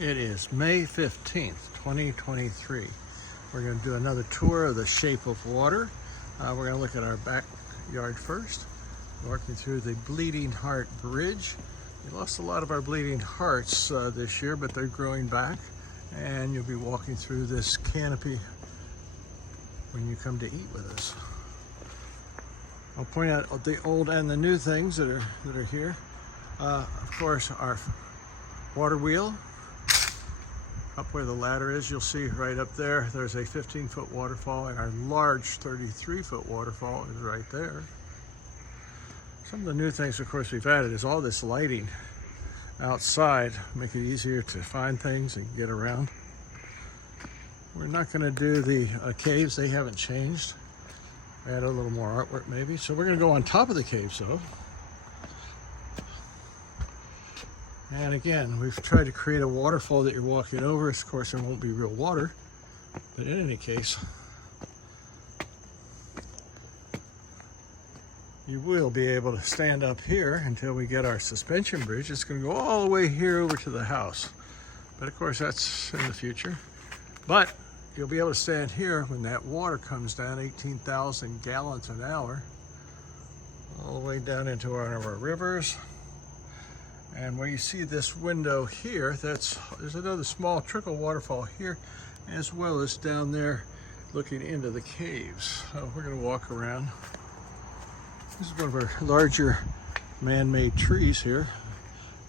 It is May 15th, 2023. We're going to do another tour of the Shape of Water. We're going to look at our backyard first, walking through the Bleeding Heart Bridge. We lost a lot of our bleeding hearts this year, but they're growing back. And you'll be walking through this canopy when you come to eat with us. I'll point out the old and the new things that are here. Of course, our water wheel. Up where the ladder is, you'll see right up there, there's a 15-foot waterfall, and our large 33-foot waterfall is right there. Some of the new things, of course, we've added is all this lighting outside, make it easier to find things and get around. We're not going to do the caves, they haven't changed. Add a little more artwork maybe. So we're going to go on top of the caves though. And again, we've tried to create a waterfall that you're walking over. Of course, there won't be real water, but in any case, you will be able to stand up here until we get our suspension bridge. It's going to go all the way here over to the house. But of course, that's in the future. But you'll be able to stand here when that water comes down, 18,000 gallons an hour, all the way down into one of our rivers. And where you see this window here, there's another small trickle waterfall here, as well as down there looking into the caves. So we're going to walk around. This is one of our larger man-made trees here.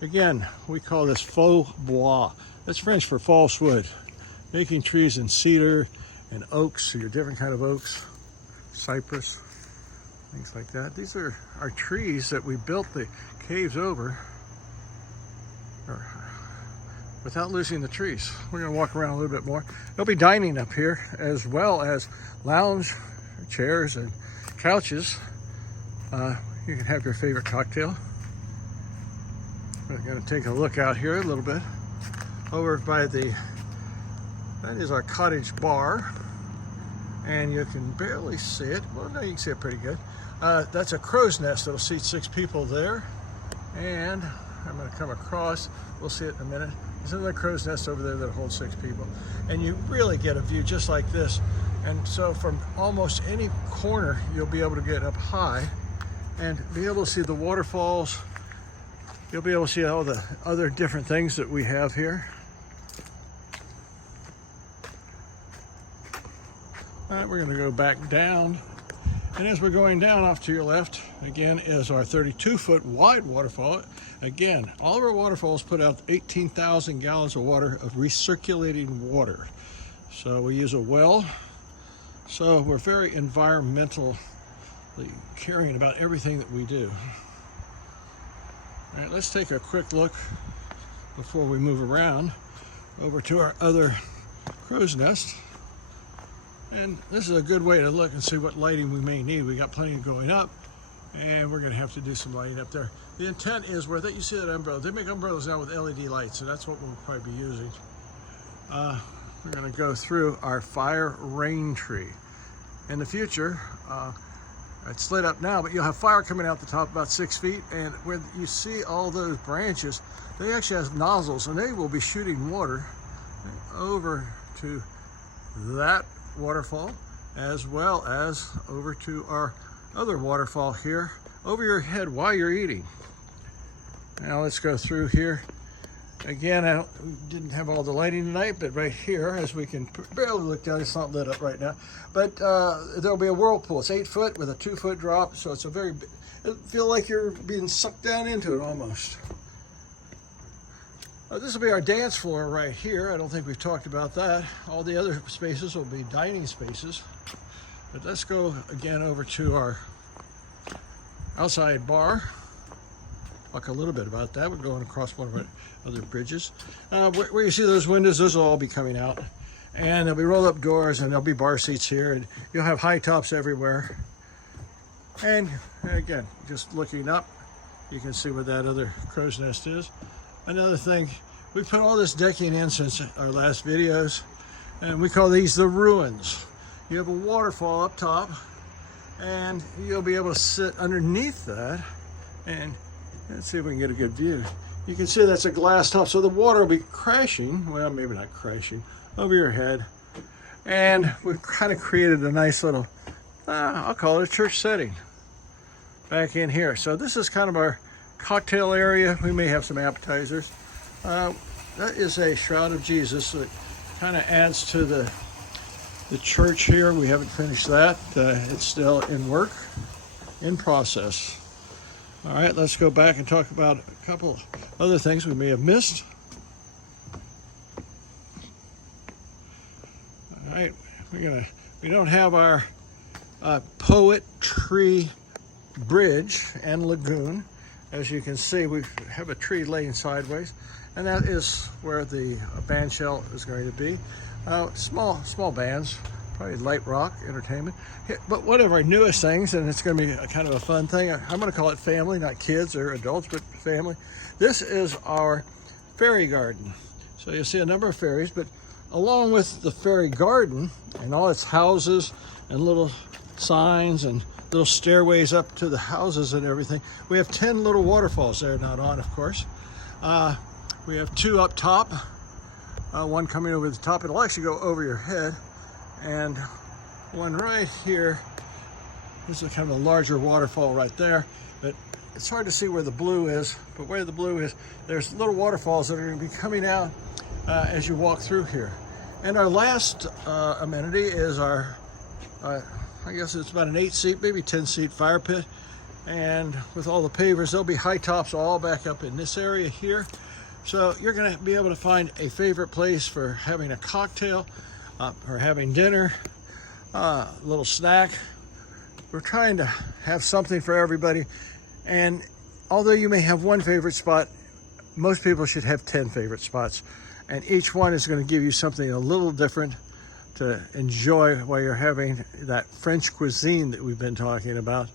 Again, we call this faux bois. That's French for false wood. Making trees in cedar and oaks, so your different kind of oaks, cypress, things like that. These are our trees that we built the caves over, without losing the trees. We're going to walk around a little bit more. There'll be dining up here, as well as lounge chairs and couches. You can have your favorite cocktail. We're going to take a look out here a little bit. Over by that is our cottage bar. And you can barely see it. Well, no, you can see it pretty good. That's a crow's nest that'll seat 6 people there. And I'm going to come across, we'll see it in a minute. There's another crow's nest over there that holds 6 people. And you really get a view just like this. And so from almost any corner, you'll be able to get up high and be able to see the waterfalls. You'll be able to see all the other different things that we have here. All right, we're going to go back down. And as we're going down, off to your left, again, is our 32-foot wide waterfall. Again, all of our waterfalls put out 18,000 gallons of water, of recirculating water. So we use a well. So we're very environmentally caring about everything that we do. All right, let's take a quick look before we move around over to our other crow's nest. And this is a good way to look and see what lighting we may need. We got plenty going up, and we're going to have to do some lighting up there. The intent is where that you see that umbrella. They make umbrellas now with LED lights, so that's what we'll probably be using. We're going to go through our fire rain tree. In the future, it's lit up now, but you'll have fire coming out the top about 6 feet, and when you see all those branches, they actually have nozzles, and they will be shooting water over to that waterfall, as well as over to our other waterfall here over your head while you're eating. Now let's go through here again. We didn't have all the lighting tonight, but right here, as we can barely look down, it's not lit up right now, but there'll be a whirlpool. It's 8 foot with a 2-foot drop, so it's a very, it feel like you're being sucked down into it almost. This will be our dance floor right here. I don't think we've talked about that. All the other spaces will be dining spaces. But let's go again over to our outside bar. Talk a little bit about that. We're going across one of our other bridges. Where you see those windows, those will all be coming out. And there'll be roll-up doors, and there'll be bar seats here, and you'll have high tops everywhere. And again, just looking up, you can see where that other crow's nest is. Another thing, we put all this decking in since our last videos, and we call these the ruins. You have a waterfall up top, and you'll be able to sit underneath that, and let's see if we can get a good view. You can see that's a glass top, so the water will be crashing, well, maybe not crashing, over your head. And we've kind of created a nice little, I'll call it a church setting back in here. So this is kind of our cocktail area. We may have some appetizers. That is a Shroud of Jesus that kind of adds to the church here. We haven't finished that. It's still in work, in process. All right, let's go back and talk about a couple other things we may have missed. All right, we don't have our Poet Tree Bridge and Lagoon. As you can see, we have a tree laying sideways, and that is where the band shell is going to be. Small bands, probably light rock entertainment. But one of our newest things, and it's going to be a kind of a fun thing, I'm going to call it family, not kids or adults, but family. This is our fairy garden. So you'll see a number of fairies, but along with the fairy garden and all its houses and little signs and little stairways up to the houses and everything, we have 10 little waterfalls. They're not on, of course. We have 2 up top, one coming over the top. It'll actually go over your head, and one right here. This is kind of a larger waterfall right there, but it's hard to see where the blue is. But where the blue is, there's little waterfalls that are going to be coming out as you walk through here. And our last amenity is our, I guess it's about an 8-seat, maybe 10-seat fire pit. And with all the pavers, there'll be high tops all back up in this area here. So you're going to be able to find a favorite place for having a cocktail or having dinner, a little snack. We're trying to have something for everybody. And although you may have one favorite spot, most people should have 10 favorite spots. And each one is going to give you something a little different to enjoy while you're having that French cuisine that we've been talking about.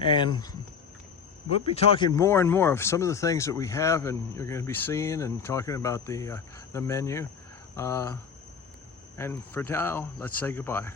And we'll be talking more and more of some of the things that we have, and you're going to be seeing and talking about the menu. And for now, let's say goodbye.